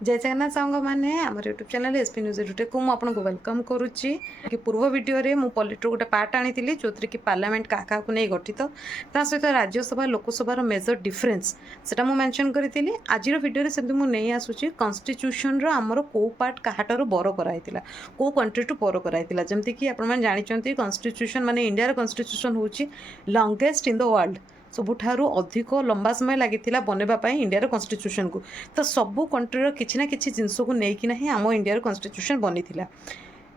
जय जगन्नाथ सांग मैंने आम YouTube channel SP news edutech को आपको वेलकम करुच्ची कि पूर्व वीडियो रे मु पॉलिटर गोटे पार्ट आनी जो कि पार्लियामेंट क्या क्या नहीं गठित ता सहित राज्यसभा लोकसभा मेजर डिफरेन्स से मेंशन करी आज वीडियो से नहीं आसूँ कन्स्टिट्यूशन आमर कौ पार्ट क्या बर कराई कौ कंट्री टू बर कराई जमती कि आपने जानते कन्स्टिट्यूशन माने इंडिया कन्स्टिट्यूशन हूँ लंगेस्ट इन द वर्ल्ड सबुठारु अधिक लंबा समय लगी बनवाई इंडिया कन्स्टिट्यूशन को तो सबू कंट्रीर किसी ना कि जिनस को लेकिन ही आम इंडिया कन्स्टिट्यूशन बनी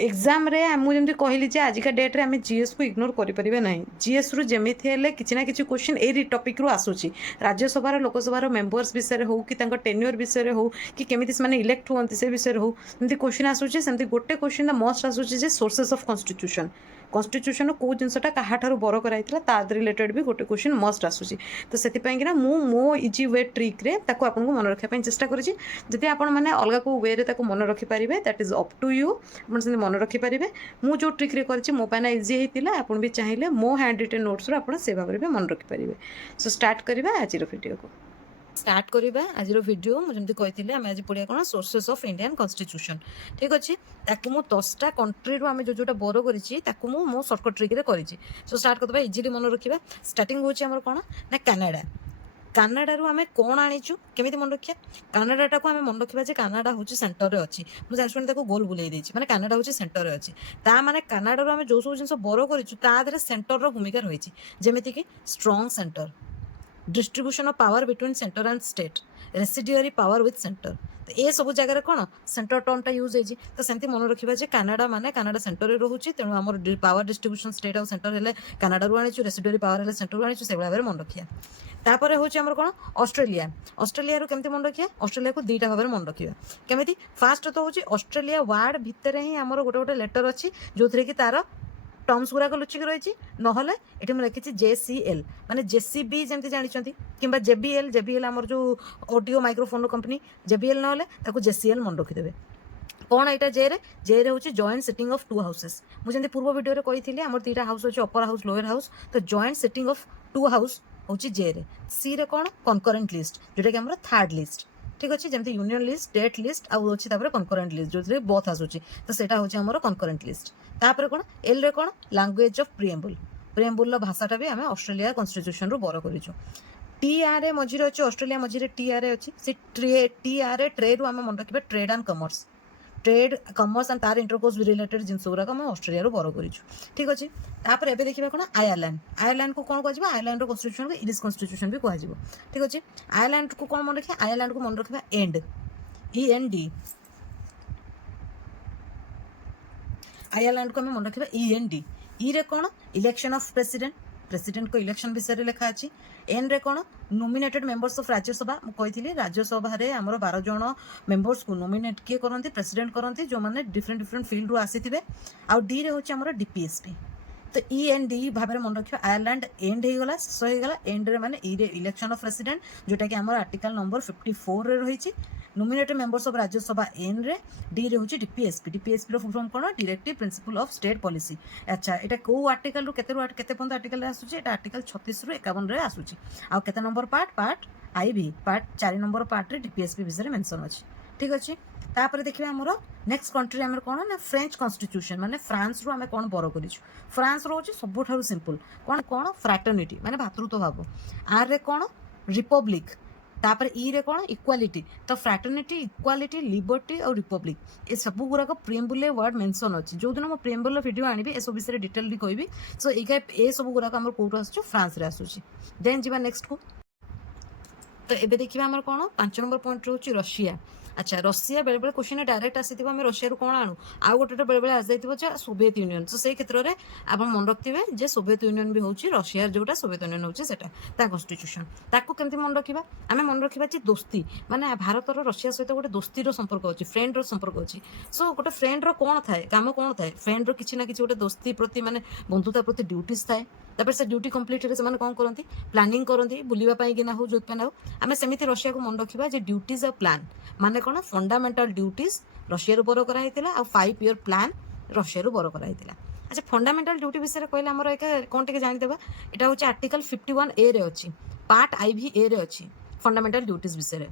एग्जाम रे मुझे कहली आजिका डेट्रे आम जीएस को इग्नोर करें ना जीएस रु जमी कि ना कि क्वेश्चन ए टपिक रु आसूँ राज्यसभा लोकसभा मेम्बर्स विषय हो कि टेन्योर विषय हो कि केमी से इलेक्ट हुए से विषय हो एमती क्वेश्चन आसूँ सेमती गोटे क्वेश्चन मस्ट आसूँ सोर्सेस ऑफ कन्स्टिट्यूशन कन्स्टिट्यूशन कौ जिनसा क्या बर कराई रिलेटेड भी गोटे क्वेश्चन मस्ट आसूँ तो से मो इजी वे ट्रिक्रे आपको मन रखापी चेष्टा करी आप अलग को वे मन रखिपारे that is up to you आप मन रखिपारे मु जो ट्रिक्रे कर मो इजी होता आप भी चाहिए मो हैंड रिटेन नोट्स आप से भाव में मन रखिपारे सो स्टार्ट करवा आज वीडियो को स्टार्ट करवा आज वीडियो मुझे कही आम आज पढ़िया कौन सोर्सेस ऑफ इंडियन कन्स्टिट्यूशन ठीक अच्छे ताकि मु 10टा कंट्री आम जोटा बर कर मो सर्टकट ट्रिक्रे कर सो स्टार्ट करदे इजिली मन रखा स्टार्टिंग होम कौन ना कनाडा कानाडा रू आम कौन आनीचु केमी मन रखा कानाडाटा को आम मन रखा कानाडा हूँ सेंटर में अच्छी मुझे जानी गोल बुलाई मैंने कानाडा हूँ सेंटर में अच्छी ता मैंने कानाडा आम जो सब जिन बर कर सेंटर भूमिका रही जमीक strong centre distribution of power between centre and state residuary power with centre तो ये सब जगह कौन सेंटर टर्मटा यूज होती तो सेमती मन रखा कानाडा माने कानाडा सेंटर में रोचे तेणु आम पावर डिस्ट्रीब्यूशन स्टेट और सेंटर है कानाडा रू आनीचु रेसिडियरी पावर है सेंटर रू आनीचु से भाव में मन रखा तापर हूँ आम कौन ऑस्ट्रेलिया ऑस्ट्रेलिया रू केमती मन रखा ऑस्ट्रेलिया को दुईटा भाव में मन रखा केमी फास्ट तो हूँ ऑस्ट्रेलिया वार्ड भितर ही आम गोटे गोटे लेटर अच्छी जो थी कि तार टर्म्स गुराक लुचिक रही ना ये मुझे लिखी JCL माने JCB जमी जानते कि JBL आमर जो ऑडियो माइक्रोफोन कंपनी JBL ना JCL मन रखिदेवे कौन यहाँ जे हूँ joint sitting of two houses मुझे पूर्व वीडियो कही आम दुईटा हाउस अच्छे अपर हाउस लोअर हाउस तो joint sitting of two house हूँ जे सी रे कौन कनकरेंट लिस्ट जोटा कि आम थर्ड लिस्ट ठीक अच्छे जमी यूनियन लिस्ट स्टेट लिस्ट आउ अच्छी कनकरेंट लिस्ट जो बोथ आसूँ तो सेटा हूँ आम कनकरेंट लिस्ट तापर कौन एल रे कौन लैंग्वेज ऑफ प्रिएम्बुल भाषाटा भी आम ऑस्ट्रेलिया कन्स्टिट्यूशन रु बर कर TRA मझे अच्छे ऑस्ट्रेलिया मझे TRA अच्छी से TRA ट्रे रु आम मन रखा ट्रेड एंड कमर्स एंड तार इंटरकोर्स रिलेटेड जिनस गुराक आम ऑस्ट्रेलिया रु बर कर ठीक अच्छे तापर एबे देखिबा कौन आयरलैंड को कौन कह आयरलैंड कन्स्टिट्यूशन को इरिश कन्स्टिट्यूशन भी कह ठीक अच्छे आयरलैंड को कौन मन रखा आयरलैंड को मन रखा END आयरलैंड को मन रखा END रे कौन इलेक्शन ऑफ प्रेसिडेंट को इलेक्शन विषय में लिखा अच्छी एन रे कौन नोमिनेटेड मेंबर्स ऑफ राज्यसभा मुझे राज्यसभा रे आमर 12 जन मेंबर्स को नोमिनेट किए करते प्रेसिडेंट करते जो मैंने डिफरेंट फील्ड रू आसी थे आउ डी रे होची आमर DPSP तो END भाव में मन रखियो आयरलैंड एंड हो गला शेष हो गला एंड रे माने रे इलेक्शन ऑफ प्रेसिडेंट जोटा कि आमर आर्टिकल नंबर 54 रे रही nominated members of Rajya Sabha N रे डी रे होची DPSP रो फुल फॉर्म कोन directive principle of state policy अच्छा एटा को आर्टिकल रू केते पर्यंत आर्टिकल रे आसुची एटा आर्टिकल 36 रू 51 रे आसुची आ केते number part IV part 4 number part रे DPSP विषय मेंशन अछि ठीक अछि तापर देखिबा हमरो नेक्स्ट कंट्री आमर कोन ना फ्रेंच कॉन्स्टिट्यूशन माने फ्रांस रू आमे कोन बर करिछु फ्रांस रो होची सबठारु सिंपल कोन फ्रैटर्निटी माने भातृत्व भाव आर रे कोन रिपब्लिक तापर ई रे कौन इक्वालिटी तो फ्रैटर्निटी इक्वालिटी लिबर्टी और रिपब्लिक ये सब गुराक प्रिएम्बुल वर्ड मेंशन अच्छी जो दिन मैं प्रिएम्बुल वीडियो आनी ए सब विषय डिटेल कहबी सो ये सब गुराक आम कौट आस फ्रांस रे आसूची देन जी नेक्स्ट को तो ये देखिए आम कौन 5 नंबर पॉइंट रोचे रशिया अच्छा रशिया बेले बेले क्वेश्चन डायरेक्ट आसी आम रशिया कौन आणु आउ गोटे बेले बेले आसी जाइए सोवियत यूनियन तो से क्षेत्र में आप मन रखिए जे सोवियत यूनियन भी हूँ रशिया जोटा सोवियत यूनियन होता है कन्स्टिट्यूशन ताको केमती मन रखा आम मन रखा दोस्ती माने भारत रशिया सहित गोटे दोस्तीर संपर्क अच्छी फ्रेंड संपर्क अच्छी सो गोटे फ्रेंड कौन थाए काम कौन थाए फ्रेंड किसी ना कि गोटे दोस्ती प्रति माने बंधुता प्रति ड्यूटीज थाए तापर से ड्यूटी कम्प्लीट से कौन करती प्लानिंग करती बुलापाई ना हो जो हो आम सेमती रशिया को मन रखा ड्यूटीज और प्लान माने कौन फंडामेंटल ड्यूटीज रशिया बर कराई 5 ईयर प्लान रशिया बर कराई अच्छा फंडामेंटल ड्यूटी विषय कहले आमर एक कौन टे जानीदेवा यहाँ हूँ आर्टिकल 51A रे अच्छी पार्ट IV A रे अच्छी फंडामेंटल ड्यूटीज विषय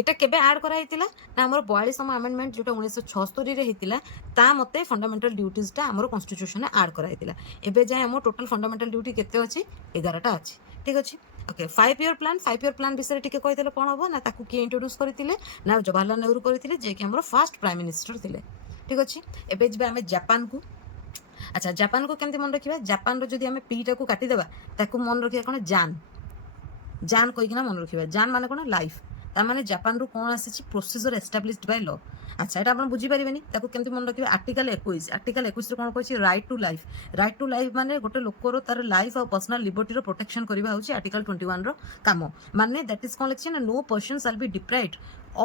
এটা কেবে ଆଡ୍ କରାହେଇଥିଲା ନା ଆମର 42ତମ ଆମେଣ୍ଡମେଣ୍ଟ ଯୋଉଟା 1976 ରେ ହେଇଥିଲା ତା ମତେ ଫଣ୍ଡାମେଣ୍ଟାଲ ଡ୍ୟୁଟିଜଟା ଆମର କନଷ୍ଟିଟ୍ୟୁସନରେ ଆଡ୍ କରାହେଇଥିଲା। ଏବେ ଯାଏ ଆମ ଟୋଟାଲ ଫଣ୍ଡାମେଣ୍ଟାଲ ଡ୍ୟୁଟି କେତେ ଅଛି 11ଟା ଅଛି। ঠিক ଅଛି ଓକେ 5 ଇୟର ପ୍ଲାନ୍ ବିଷୟରେ ଟିକେ କହିଦେଲେ କ'ଣ ହେବ ନା ତାକୁ କିଏ ଇଣ୍ଟ୍ରୋଡ୍ୟୁସ୍ କରିଥିଲେ ନା ଜବାହରଲାଲ ନେହେରୁ କରିଥିଲେ ଯିଏକି ଆମର ଫାର୍ଷ୍ଟ ପ୍ରାଇମ୍ ମିନିଷ୍ଟର ଥିଲେ। ঠিক ଅଛି ଏବେ ଯିବା ଆମେ ଜାପାନକୁ। ଆଚ୍ଛା ଜାପାନକୁ କେମିତି ମନେ ରଖିବା ଜାପାନର ଯଦି ଆମେ ପିଟାକୁ କାଟିଦେବା ତାକୁ ମନେ ରଖିବା କ'ଣ ଜାନ୍ କହିକିନା ମନେ ରଖିବା ଜାନ୍ ମାନେ କ'ଣ ଲାଇଫ୍ ତାମାନେ ଜାପାନରୁ କ'ଣ ଆସିଛି ପ୍ରୋସିଜର ଏଷ୍ଟାବ୍ଲିଶ୍ଡ ବାଇ ଲ। ଆଚ୍ଛା ଏଇଟା ଆପଣ ବୁଝିପାରିବେନି ତାକୁ କେମିତି ମନେ ରଖିବେ ଆର୍ଟିକଲ 21ରେ କ'ଣ କହିଛି ରାଇଟ୍ ଟୁ ଲାଇଫ୍ ମାନେ ଗୋଟେ ଲୋକର ତାର ଲାଇଫ୍ ଆଉ ପର୍ସନାଲ ଲିବର୍ଟିର ପ୍ରୋଟେକ୍ସନ କରିବା ହେଉଛି ଆର୍ଟିକଲ 21ର କାମ ମାନେ ଦ୍ୟାଟ୍ ଇଜ୍ କ'ଣ ଲେଖିଛି ନା no person shall be deprived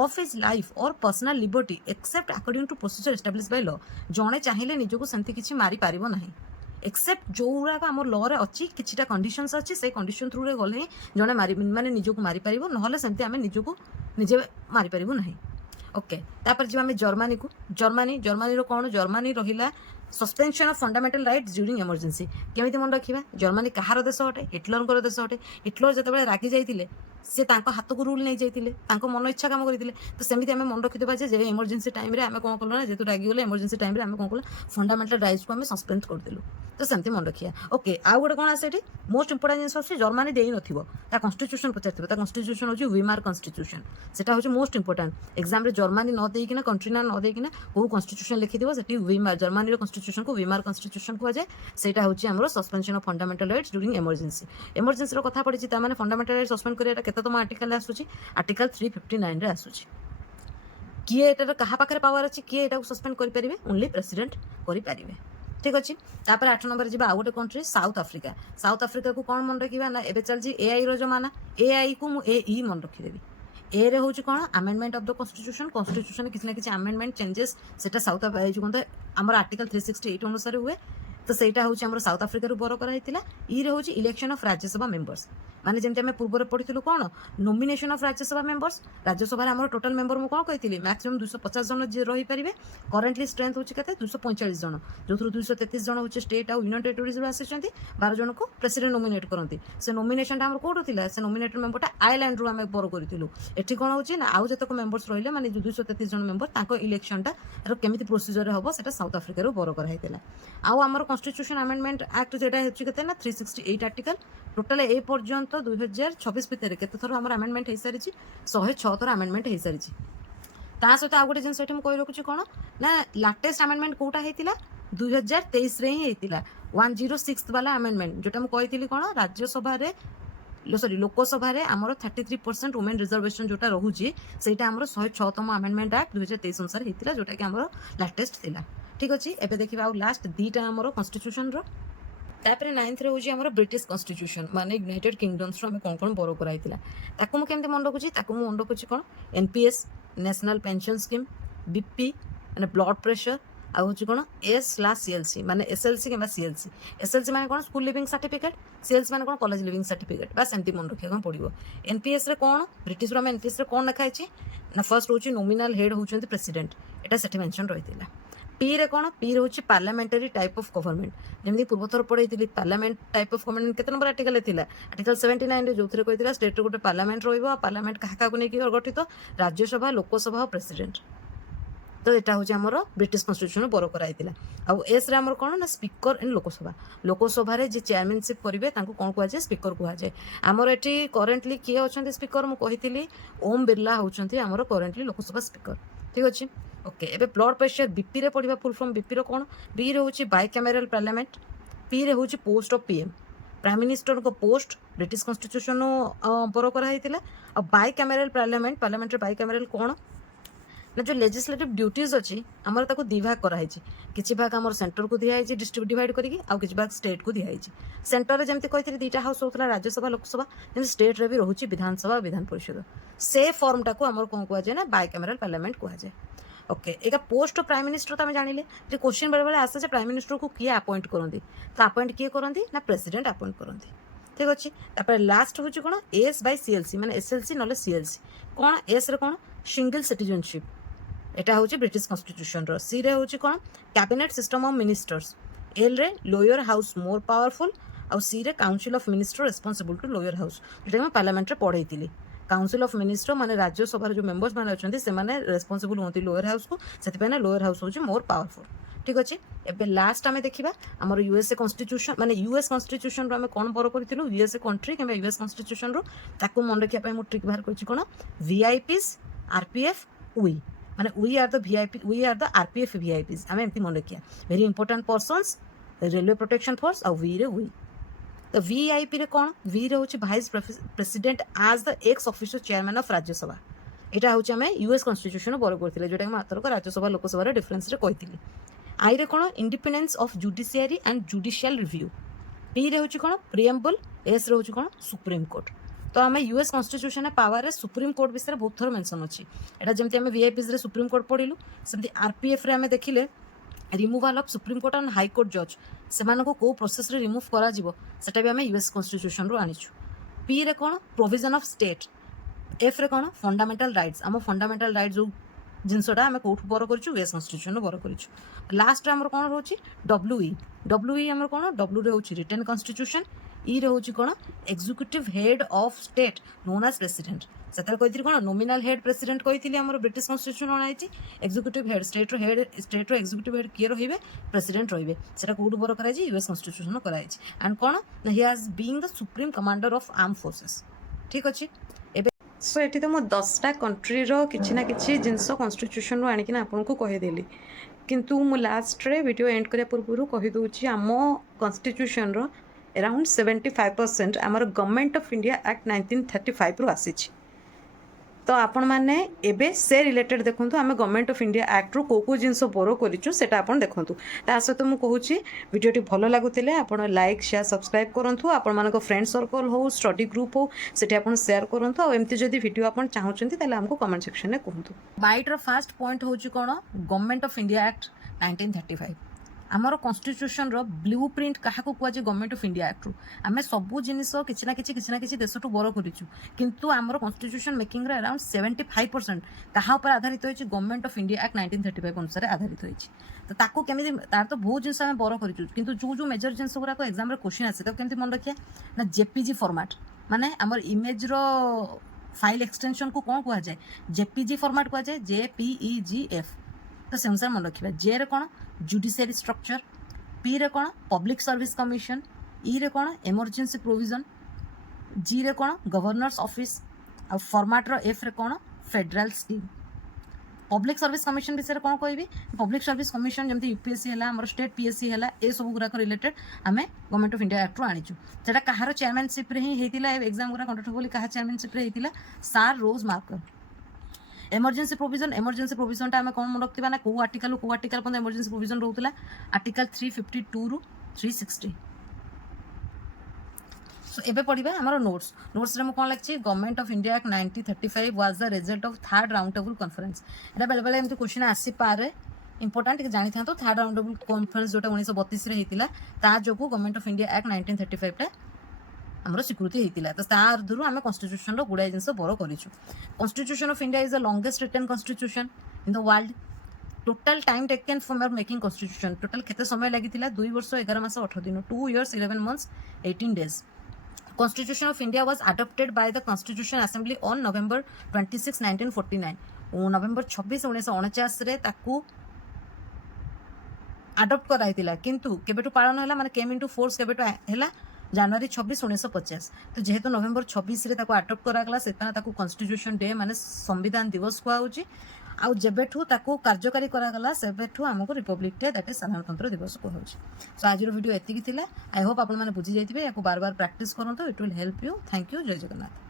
of his life or personal liberty except according to procedure established by law. ଜଣେ ଚାହିଁଲେ ନିଜକୁ ସେମିତି କିଛି ମାରିପାରିବ ନାହିଁ एक्सेप्ट जो गुड़ाक आम लरे अच्छी किछिटा कंडीशंस अच्छी से कंडीशन थ्रू रे गले ही जड़े मारि माने निजको मारि परिबो नहले सेमती आमे निजको निजे मारि परिबो नाही। ओके तापर जे आमे जर्मनी रो कोन जर्मनी रहिला suspension of fundamental rights during emergency केमिति मन रखिबा जर्मनी कहार देश अटे हिटलर देश अटे हिटलर जतबेले रागी जाइतिले से तांको हाथ को रूल नहीं जाइतिले तांको मन इच्छा काम करथिले तो सेमिति आमे मन रखिदेबा जे इमरजेंसी टाइम रे आमे कोन करलो ना जेतु रागी गले इमरजेंसी टाइम रे आमे कोन करलो फंडामेंटल राइट्स को आमे सस्पेंड कर देलु तो सेमती मन रखिया। ओके आउ गोटे कोन आसे एठी मोस्ट इंपोर्टेंट जिंस अछि जर्मनी देई नथिबो ता कॉन्स्टिट्यूशन पचारथिबो ता कॉन्स्टिट्यूशन होची वीमार कॉन्स्टिट्यूशन सेटा होची मोस्ट इंपोर्टेंट एग्जाम रे जर्मनी न देई किना कंट्री ना न देई किना को कॉन्स्टिट्यूशन लिखि दिबो सेठी वीमार जर्मनी रो कॉन्स्टिट्यूशन को वीमार कॉन्स्टिट्यूशन को जाय सेटा होची हमरो suspension of fundamental rights during emergency रो कथा पडिची ता माने फंडामेंटल राइट्स सस्पेंड करियाटा केते तम आर्टिकल आसुची आर्टिकल 359 रे आसुची किए एटार कहा पाखरे पावर अछि किए एटा सस्पेंड करि परिबे ओनली प्रेसिडेंट करि परिबे। ठीक अच्छे तापर 8 नंबर जी आउ गोटे कंट्री साउथ आफ्रिका को कौन मन रखा ना एवं चलती एआई रमाना एआई को मुझे ए मन रखीदेवी ए रे हूँ कौन आमेंडमेंट ऑफ द कॉन्स्टिट्यूशन किसी ना किसी आमेंडमेंट चेंजेस से साउथ जो कहते आम आर्टिकल 368 अनुसार हुए तो सहीटा हूँ आम साउथ आफ्रिकार बर कराइला ये हूँ इलेक्शन ऑफ राज्यसभा मेंबर्स माने जमी आम पूर्व पढ़ी कौन nomination of Rajya Sabha members Rajya Sabha आम टोटाल मेंबर मुझे कौन कही मैक्सिमम 250 जन जी रही पारे करेन्टली स्ट्रेंथ हूँ के 245 जन जो 233 जन हूँ स्टेट आउ यूनियन टेरिटोरीज आसी 12 जन को प्रेसिडेंट नॉमिनेट करती से नॉमिनेशन आम कौटू था से नॉमिनेटेड मेंबरटा आइलैंड रू आम बर करूँ एटी कौन हो आउ जतक मेंबर्स रही माने 233 जन मेंबर इलेक्शनटा केमी प्रोसीजर हम से साउथ आफ्रिकार बर कराइला आउ आम कॉन्स्टिट्यूशन अमेंडमेंट एक्ट जेटा होते ना 368 आर्टिकल टोटाल ए पर्यंत 2026 भितर केते थर आम अमेंडमेंट हो सारी 106 थर अमेंडमेंट हो सारी ता सहित आउ गोटे जिनस कही रखुच्छी कौन ना लाटेस्ट अमेंडमेंट कौटा होता 2023 रे ही होता 106 वाला अमेंडमेंट जोटा मुझे कही कौन राज्यसभा सॉरी लोकसभा आमर 33% वुमेन रिजर्वेशन जोटा रोचे से आमर 106तम अमेंडमेंट एक्ट 2023 अनुसार होता जोटा कि आमर लाटेस्ट थिला। ठीक अच्छे एबे देखिबा आउ लास्ट दीटा आमर कॉन्स्टिट्यूशन रो तापर 9th रे होची हमर ब्रिटिश कॉन्स्टिट्यूशन माने यूनाइटेड किंगडम्स रो हमें कोन कोन बर कराइतिला ताकू मु केमते मन रखुची ताकू मु मन रखुची कोन NPS national pension scheme BP माने ब्लड प्रेशर आ होची कोन S/CLC माने SLC केबा CLC SLC माने कोन स्कूल लिविंग सर्टिफिकेट CLC माने कोन कॉलेज लिविंग सर्टिफिकेट बस एंती मन रखिया कोन पड़िबो। एनपीएस रे कोन ब्रिटिश रो में एनपीएस रे कोन लिखा अछि ना फर्स्ट होची नॉमिनल हेड होचंती प्रेसिडेंट एटा सेठी मेंशन रहितिला। पी रे कोन पी रे होची parliamentary type of government Zeme पूर्वथर पढ़ाई पार्लियामेंट टाइप ऑफ गवर्नमेंट केते नंबर आर्टिकल थिला आर्टिकल 79 रे जोथरे कहितला स्टेट रे गोटे पार्लियामेंट रहइबो पार्लियामेंट काहा को नै कि गठित राज्यसभा लोकसभा प्रेसिडेंट तो यहाँ हूँ आमर ब्रिटिश कॉन्स्टिट्यूशन बर कराइला आउ एस रे आमर कौन ना speaker in Lok Sabha ji chairmanship करेंगे कौन कहुए स्पीकर कहुए आमर एटी करेन्टली किए अच्छा स्पीकर मुझे ओम बिरला होती आमर करेन्टली लोकसभा स्पीकर। ठीक अच्छे ओके एबे ब्लड प्रेशर बीपी रे पढ़ा फुल फॉर्म बीपी रो कौन बी रे होची बाइकैमेरल पार्लियामेंट पी रे होची post of PM prime minister को पोस्ट ब्रिटिश कॉन्स्टिट्यूशन बर कराइला आ बाइकैमेरल पार्लियामेंट रे बाइकैमेरल कौन ना जो लेजिस्लेटिव ड्यूटीज अच्छी आमर ताको दी भाग कराई किसी भाग आमर सेंटर को दिखाई डिस्ट्रिक्ट डिवाइड करके आउ किसी भाग स्टेट को दिखाई सेंटर रे जमती कही दुईटा हाउस होता राज्यसभा लोकसभा जमी स्टेट रे भी रोचे विधानसभा विधान परिषद से फॉर्म टाक आमर कौन कहुए ना बाइकैमेरल पार्लियामेंट कहुए। ओके एक पोस्ट प्राइम मिनिस्टर तो आम जानिले जे क्वेश्चन बेले बेले आसे प्राइम मिनिस्टर को किए अपॉइंट करती तो अपॉइंट किए करती ना प्रेसिडेंट अपॉइंट करती। ठीक अच्छे तापर लास्ट हूँ कौन S/CLC माने SLC ना CLC कौन एस रे कौन सिंगल सिटीजनशिप एटा हूँ ब्रिटिश कॉन्स्टिट्यूशन रो सी रे हूँ कौन cabinet system of ministers L रे लोअर हाउस मोर पावरफुल आउ सी रे council of minister responsible to lower house जोटा मैं पार्लियामेंट रे पढ़ाई काउंसिल ऑफ मिनिस्टर माने राज्यसभा जो मेंबर्स माने अछंती से माने रेस्पोंसिबल होती लोअर हाउस को से लोअर हाउस हो मोर पावरफुल ठीक अच्छे एबे लास्ट आम देखा आमर यूएसए कन्स्टिट्यूशन माने यूएस कन्स्टिट्यूशन आम कौन बर करूँ यूएसए कंट्री कि यूएस कन्स्टिट्यूशन रू मन रखा मुझे ट्रिक बाहर कर वीआईपीज आरपीएफ वी माने we are the VIP we are the RPF VIPs आम एमती मन रखा very important persons railway protection force आ वी रे वी तो वीआईपी रे कौन वी रे होची vice president as the ex official chairman of Rajya Sabha यहाँ हूँ आम यूएस कन्स्टिट्यूशन बर करते जोटा कि आतरक राज्यसभा लोकसभा डिफरेन्स कही आई रे कौन independence of judiciary and judicial review P रे होची कौन प्रिएम्बल एस रे होची कौन सुप्रीम कोर्ट तो आम यूएस कन्स्टिट्यूशन पावर रे सुप्रीम कोर्ट विषय बहुत थर मेंशन अच्छी एटा जमती आम वीआईपीज रे सुप्रीम कोर्ट पढ़िलु सेमती आरपीएफ रे आम देखिले removal of supreme court and high court जज से को प्रोसेस रे रिमूव करा जिवो सेटा भी आम यूएस कन्स्टिट्यूशन रू आनिछु पी रे कौन प्रोविजन ऑफ स्टेट एफ रे कौन फंडामेंटल राइट्स आम फंडामेंटल राइट्स जो जिनसटा आम कौट बर कर यूएस कन्स्टिट्यूशन बर कर लास्ट आमर कौन रोचे डब्ल्यूई आमर कौन डब्ल्यू रे होची रिटन कन्स्टिट्यूशन ई रे होची कौन executive head of state known as president से कही कौन नोमिनाल हेड प्रेसिडेंट कही आम ब्रिटिश कन्स्टिट्यूशन अणाई executive head state executive head किए रे प्रेसिडेंट रे से कौट बर कर यूएस कन्स्टिट्यूशन कराई एंड कौन he has being the supreme commander of arm forces ठीक अच्छे सो ये तो मो 10टा कंट्रीर किसी ना कि जिनस कन्स्टिट्यूशन आनिक आपको कहीदेली किंतु मु लास्ट रे वीडियो एंड करने पूर्व कहीदे आम कन्स्टिट्यूशन अराउंड 75% आमर गवर्नमेंट ऑफ इंडिया एक्ट 1935 रु आसी तो आपण मैंने एबे से रिलेटेड देखूँ आम गवर्नमेंट ऑफ इंडिया एक्ट रु को जिनस बोरो करूँ से देखूँ ता सहित मुझे कहूँ वीडियोटी भल लगुले आप लाइक शेयर सब्सक्राइब करूँ आपण फ्रेंड सर्कल हो स्टडी ग्रुप हो से आप शेयर करूँ और एमती जदि वीडियो आप चाहते आमको कमेंट सेक्शन में कहतु बाइट्र फास्ट पॉइंट हूँ कौन गवर्नमेंट ऑफ इंडिया एक्ट 1935 आमर कन्स्टिट्यूशन ब्लू प्रिंट क्या कहुए गवर्नमेंट ऑफ इंडिया एक्ट रु आम सबू जिनिस किसी ना कि देश बर करूँ किंतु आमर कन्स्टिट्यूशन मेकिंग अराउंड 75% क्या आधारित होती गवर्नमेंट ऑफ इंडिया एक्ट 1935 अनुसार आधारित होती तो ताको केमी तार तो बहुत जिन आम बर कर किंतु जो मेजर जिन गुराक एग्जाम क्वेश्चन आसे तो केमती मन रखिए ना जेपीजी फॉर्मेट माने आमर इमेज रो फाइल एक्सटेंशन को कौन कहुए जेपीजी फॉर्मेट कहुए JPEGF तो से अनुसार मन रखा जे रे कौन जुडिशियरी स्ट्रक्चर पी रे कौन पब्लिक सर्विस कमिशन ई रे कौन इमरजेंसी प्रोविजन जी रे कौन गवर्नर्स ऑफिस आ फॉर्मेट रो एफ रे कौन federal scheme public service commission विषय कौन कहि पब्लिक सर्विस कमिशन जमी यूपीएससी है आम स्टेट पीएससी है ये सब गुराक रिलेटेड आम गवर्नमेंट ऑफ इंडिया एक्ट रु आनीचु से कहार चेयरमैनशिप रे ही एग्जाम गुरा कंडक्ट बोली क्या चेयरमैनशिप रे होता सार रोज मार्कर एमरजेंसी प्रोविजन आम कौन मन रखा ना कौ आर्टिकल पर एमरजेंसी प्रोविजन रोला आर्टिकल 352 रु 360 सो एबे पढ़ा आम नोट्स रे कौन लगी government of India act 1935 was the result of third round table conference एटा बेले बेले एमती क्वेश्चन आसी पारे इंपोर्टेंट जानी था थर्ड राउंड टेबल कॉन्फ्रेंस जोटा 1932 रे होता ता जो गवर्नमेंट ऑफ इंडिया एक्ट 1935 आमर स्वीकृति होता तो तार आम कन्स्टिट्यूशन गुड़ाए जिन बर कर constitution of India is the longest written constitution in the world total time taken for making constitution total केते समय लगी 2 वर्ष 11 मास 18 दिन 2 years 11 months 18 days Constitution of India was adopted by the Constitution Assembly on November 26, 1949 नवेम्बर 26 1949 रे ताकू adopt कराइतिला किंतु केबेटु पालन होला माने केम इनटू फोर्स केबेटु हैला जनवरी 26 1950 तो जेहेतु नवेम्बर 26 रे ताकू अडप्ट करागला सेतना ताकू कॉन्स्टिट्यूशन डे माने संविधान दिवस को आउची आउ जेबेठू ताकू कार्यकारी करागला सेबेठू हमको रिपब्लिक डे दैट इज साधारणतंत्र दिवस को होची सो आज वीडियो एतिकी थिला आई होप आपन माने बुझी जाइतिबे याको बार बार प्रैक्टिस करंतो it will help you thank you जय जगन्नाथ।